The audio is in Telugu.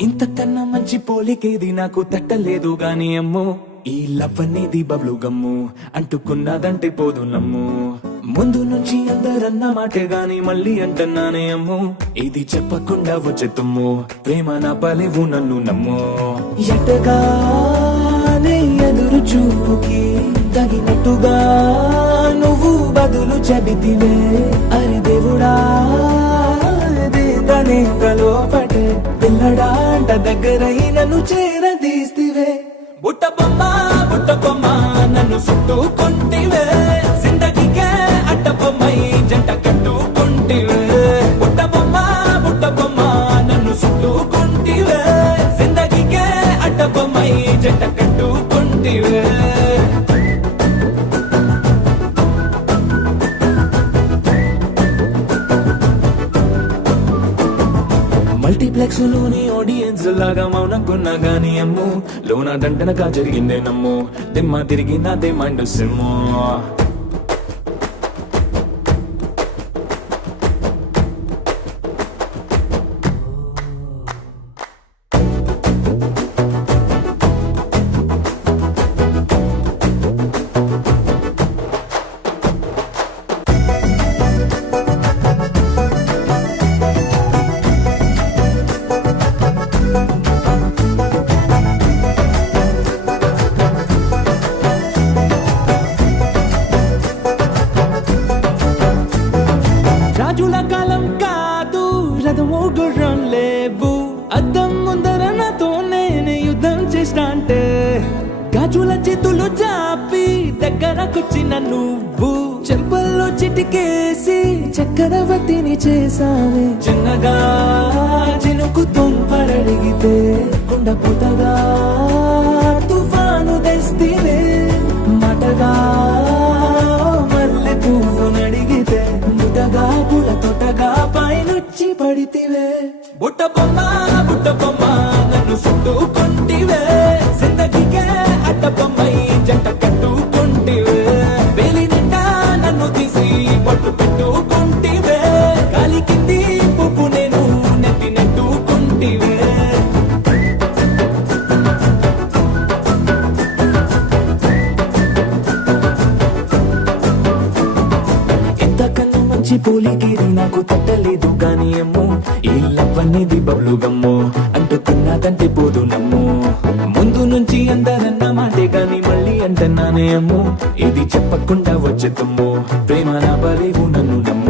ఇంతకన్నా మంచి పోలికేది నాకు తట్టలేదు గాని అమ్మో ఈ లవ్ అనేది బబ్లు గమ్ము అంటుకున్నదంటే పోదు నమ్ము ముందు నుంచి అందరన్న మాటే గాని మళ్ళీ అంటున్నానే అమ్ము ఇది చెప్పకుండా వచ్చే తుమ్ము ప్రేమ నా పలేవు నన్ను నమ్ము ఎటగానే ఎదురు చూపుకి తగినట్టుగా నువ్వు బదులు చెబితివే అరే దేవుడా దేదనే లోపటే పిల్లడాంట దగ్గరై నన్ను చేరదీస్తివే బుట్ట బొమ్మ నన్ను చుట్టుకుంటివే జిందగీకే అడ్డ బొమ్మై జంట కట్టుకుంటివే బుట్ట బొమ్మ నన్ను చుట్టుకుంటివే జిందగీకే అడ్డ బొమ్మై జంట కట్టుకుంటివే మల్టీప్లెక్స్ లోని ఆడియన్స్ లాగా మౌనంకున్నా గానీ అమ్ము లోన దండనగా జరిగిందే నమ్ము దిమ్మ తిరిగి నాదే మైండ్ సిమ్ము రాజుల కాలం కాదు రథము గుర్రం లేవు అద్దం ముందర నాతో నేను యుద్ధం చేస్తా అంటే గాజుల చేతులు చాపి దగ్గరకొచ్చిన నువ్వు చెంపల్లో చిటికేసి చక్రవర్తిని చేసావే చిన్నగా చినుకు తుంపరడిగితే కుండపోతగా తుఫాను తెస్తేనే మటగా మల్లె పువ్వు నడిగితే ముటగా పుల తొటగా పైనుచ్చి పడితివే బుట్ట బొమ్మ నన్ను చుట్టుకుంటివే జిందగీకే అడ్డ బొమ్మై జంట కట్టుకుంటివే వేలి నిండా నన్ను తీసి పట్టు పెట్టుకుంటివే గాలి కింది పువ్వు నేను నెత్తి నెట్టుకుంటివే ఎంతకన్నా మంచి పోలికేది నాకు తట్టలేదు గాని అమ్మో ఈ లవ్ అనేది బబ్లు గమ్ము అంటుకున్నదంటే పోదు నమ్ము ముందు నుంచి అందరన్న మాటే గాని మళ్ళీ అంటున్నానే అమ్ము ఇది చెప్పకుండా వచ్చే తుమ్ము ప్రేమ నా బలేవు నన్ను నమ్ము